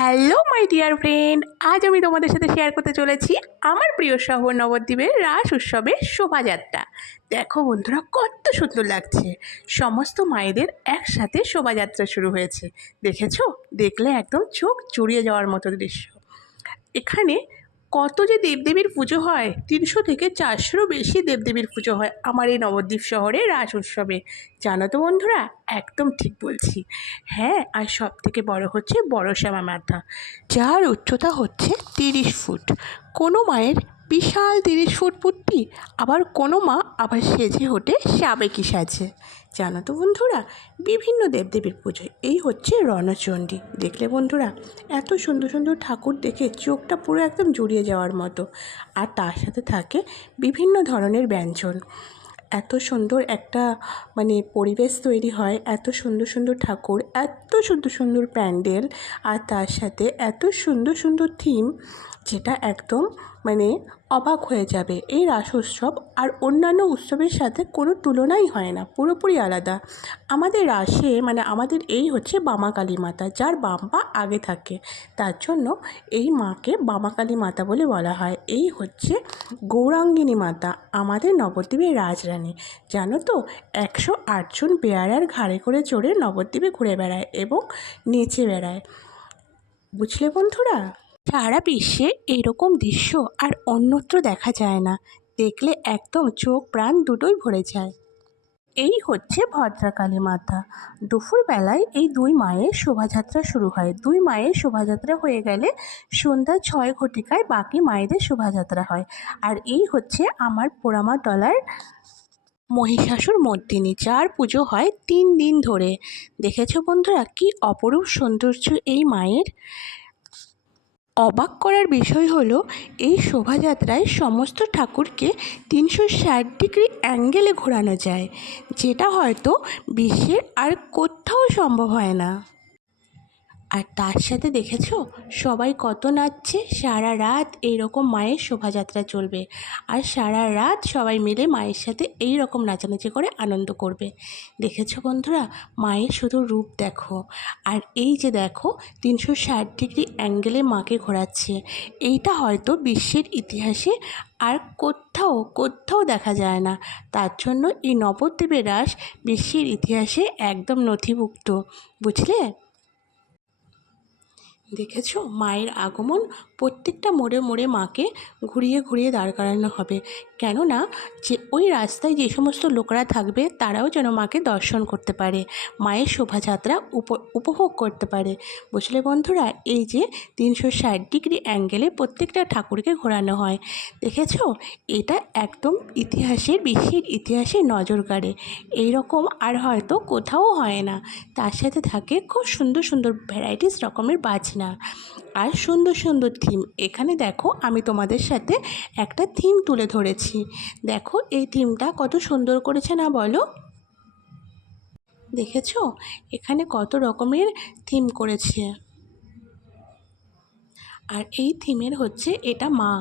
Hello my dear friend আজ আমি তোমাদের সাথে শেয়ার করতে চলেছি আমার প্রিয় শহর নবদ্বীপের রাস উৎসবের শোভাযাত্রা। দেখো বন্ধুরা, কত সুন্দর লাগছে। সমস্ত মায়েদের একসাথে শোভাযাত্রা শুরু হয়েছে। দেখেছ? দেখলে একদম চোখ জুড়িয়ে যাওয়ার মতো দৃশ্য। এখানে কত যে দেবদেবীর পুজো হয়, তিনশো থেকে চারশোরও বেশি দেবদেবীর পুজো হয় আমার এই নবদ্বীপ শহরে রাস উৎসবে। জানো তো বন্ধুরা, একদম ঠিক বলছি। হ্যাঁ আর সব থেকে বড় হচ্ছে বড় শ্যামা মাথা যার উচ্চতা হচ্ছে তিরিশ ফুট। কোনো মায়ের বিশাল তিরিশ ফুট মূর্তি আবার কোনো মা আবার সেজে হোটে ওঠে সাবেকি সাজে। জানো তো বন্ধুরা, বিভিন্ন দেবদেবীর পুজো, এই হচ্ছে রণচণ্ডী। দেখলে বন্ধুরা, এত সুন্দর সুন্দর ঠাকুর দেখে চোখটা পুরো একদম জুড়িয়ে যাওয়ার মতো। আর তার সাথে থাকে বিভিন্ন ধরনের ব্যঞ্জন। এত সুন্দর একটা মানে পরিবেশ তৈরি হয়, এত সুন্দর সুন্দর ঠাকুর, এত সুন্দর সুন্দর প্যান্ডেল, আর তার সাথে এত সুন্দর সুন্দর থিম, যেটা একদম মানে অবাক হয়ে যাবে। এই রাস উৎসব আর অন্যান্য উৎসবের সাথে কোনো তুলনাই হয় না, পুরোপুরি আলাদা। আমাদের রাসে মানে আমাদের এই হচ্ছে বামা কালী মাতা, যার বাম পা আগে থাকে। তার জন্য এই মাকে বামা কালী মাতা বলে বলা হয়। এই হচ্ছে গৌরাঙ্গিনী মাতা, আমাদের নবদ্বীপের রাজরানী। জানো তো, একশো আটজন বেয়ারার ঘাড়ে করে চড়ে নবদ্বীপে ঘুরে বেড়ায় এবং নেচে বেড়ায়। বুঝলে বন্ধুরা? সারা বিশ্বে এরকম দৃশ্য আর অন্যত্র দেখা যায় না। দেখলে একদম চোখ প্রাণ দুটোই ভরে যায়। এই হচ্ছে ভদ্রাকালী মাতা। দুপুরবেলায় এই দুই মায়ের শোভাযাত্রা শুরু হয়। দুই মায়ের শোভাযাত্রা হয়ে গেলে সন্ধ্যা ছয় ঘটিকায় বাকি মায়েদের শোভাযাত্রা হয়। আর এই হচ্ছে আমার পোড়ামা তলার মহিষাসুর মর্দিনী, যার পুজো হয় তিন দিন ধরে। দেখেছ বন্ধুরা, কি অপরূপ সৌন্দর্য এই মায়ের। অবাক করার বিষয় হল, এই শোভাযাত্রায় সমস্ত ঠাকুরকে তিনশো ষাট ডিগ্রি অ্যাঙ্গেলে ঘোরানো যায়, যেটা হয়তো বিশ্বের আর কোথাও সম্ভব হয় না। আর তার সাথে দেখেছ? সবাই কত নাচছে, সারা রাত এইরকম মায়ের শোভাযাত্রা চলবে। আর সারা রাত সবাই মিলে মায়ের সাথে এই রকম নাচানাচি করে আনন্দ করবে। দেখেছ বন্ধুরা? মায়ের শুধু রূপ দেখো। আর এই যে দেখো, তিনশো ষাট ডিগ্রি অ্যাঙ্গেলে মাকে ঘোরাচ্ছে। এইটা হয়তো বিশ্বের ইতিহাসে আর কোথাও কোথাও দেখা যায় না। তার জন্য এই নবদ্বীপের রাস বিশ্বের ইতিহাসে একদম নথিভুক্ত। বুঝলে? দেখেছ? মায়ের আগমন প্রত্যেকটা মোড়ে মোড়ে মাকে ঘুরিয়ে ঘুরিয়ে দাঁড় করানো হবে। কেননা যে ওই রাস্তায় যে সমস্ত লোকরা থাকবে, তারাও যেন মাকে দর্শন করতে পারে, মায়ের শোভাযাত্রা উপ- উপভোগ করতে পারে। বুঝলে বন্ধুরা, এই যে তিনশো ষাট ডিগ্রি অ্যাঙ্গেলে প্রত্যেকটা ঠাকুরকে ঘোরানো হয়। দেখেছ? এটা একদম ইতিহাসের বিশ্বের ইতিহাসে নজর কাড়ে এইরকম আর হয়তো কোথাও হয় না। তার সাথে থাকে খুব সুন্দর সুন্দর ভ্যারাইটিস রকমের বাজনা আর সুন্দর সুন্দর থিম এখানে দেখো আমি তোমাদের সাথে একটা থিম তুলে ধরেছি। দেখো এই থিমটা কত সুন্দর করেছে না বলো? দেখেছ? এখানে কত রকমের থিম করেছে। আর এই থিমের হচ্ছে এটা মা।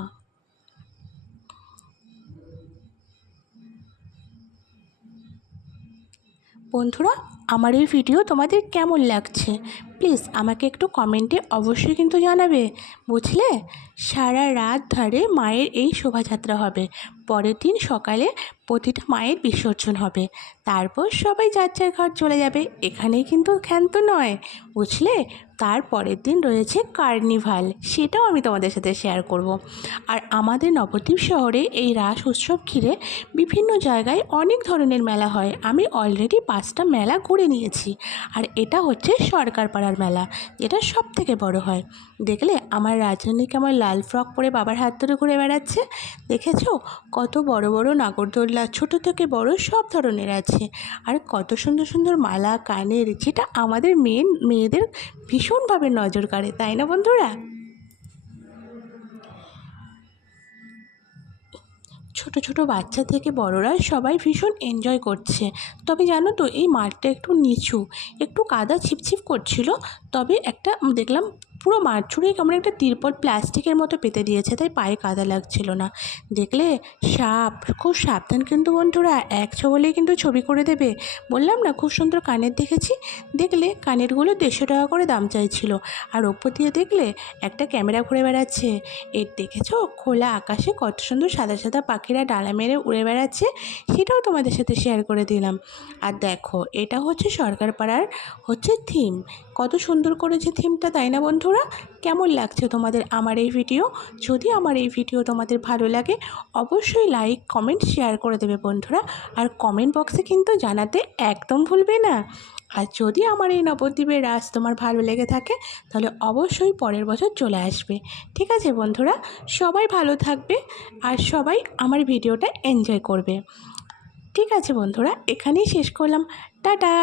বন্ধুরা আমার এই ভিডিও তোমাদের কেমন লাগছে? প্লিজ আমাকে একটু কমেন্টে অবশ্যই কিন্তু জানাবে। বুঝলে? সারা রাত ধরে মায়ের এই শোভাযাত্রা হবে। পরের দিন সকালে প্রতিটা মায়ের বিসর্জন হবে। তারপর সবাই যার যার ঘর চলে যাবে। এখানেই কিন্তু ক্ষান্ত নয়, বুঝলে? তার পরের দিন রয়েছে কার্নিভাল, সেটাও আমি তোমাদের সাথে শেয়ার করব। আর আমাদের নবদ্বীপ শহরে এই রাস উৎসব ঘিরে বিভিন্ন জায়গায় অনেক ধরনের মেলা হয়। আমি অলরেডি পাঁচটা মেলা ঘুরে নিয়েছি। আর এটা হচ্ছে সরকার পাড়ার মেলা, যেটা সব থেকে বড় হয়। দেখলে? আমার রাজধানী কেমন লাল ফ্রক পরে বাবার হাত ধরে ঘুরে বেড়াচ্ছে। দেখেছ? কত বড় বড় নাগরদোল্লা ছোট থেকে বড় সব ধরনের আছে। আর কত সুন্দর সুন্দর মালা, কানের, যেটা আমাদের মেয়ে, মেয়েদের ভীষণভাবে নজর কাড়ে, তাই না বন্ধুরা? ছোট ছোট বাচ্চা থেকে বড়রা সবাই ভীষণ এনজয় করছে। তবে জানো তো, এই মাঠটা একটু নিচু, একটু কাদা ছিপছিপ করছিল, তবে একটা দেখলাম পুরো জুড়েই কেমন একটা তিরপল প্লাস্টিকের মতো পেতে দিয়েছে, তাই পায়ে কাদা লাগছিল না। দেখলে সাপ, খুব সাবধান কিন্তু বন্ধুরা, এক বলেই কিন্তু ছবি করে দেবে। বললাম না, খুব সুন্দর কানের দেখেছি। দেখলে কানেরগুলো দেড়শো টাকা করে দাম চাইছিল। আর ওপর দিয়ে দেখলে একটা ক্যামেরা ঘুরে বেড়াচ্ছে। এর দেখেছ? খোলা আকাশে কত সুন্দর সাদা সাদা পাখিরা ডালা মেরে উড়ে বেড়াচ্ছে, সেটাও তোমাদের সাথে শেয়ার করে দিলাম। আর দেখো, এটা হচ্ছে সরকার পাড়ার হচ্ছে থিম কত সুন্দর করেছে থিমটা তাই না বন্ধুরা, কেমন লাগছে তোমাদের আমার এই ভিডিও? যদি আমার এই ভিডিও তোমাদের ভালো লাগে, অবশ্যই লাইক কমেন্ট শেয়ার করে দেবে বন্ধুরা। আর কমেন্ট বক্সে কিন্তু জানাতে একদম ভুলবে না। আর যদি আমার এই নবদ্বীপের রাস তোমার ভালো লেগে থাকে, তাহলে অবশ্যই পরের বছর চলে আসবে। ঠিক আছে বন্ধুরা, সবাই ভালো থাকবে আর সবাই আমার ভিডিওটা এনজয় করবে। ঠিক আছে বন্ধুরা, এখানেই শেষ করলাম। টাটা!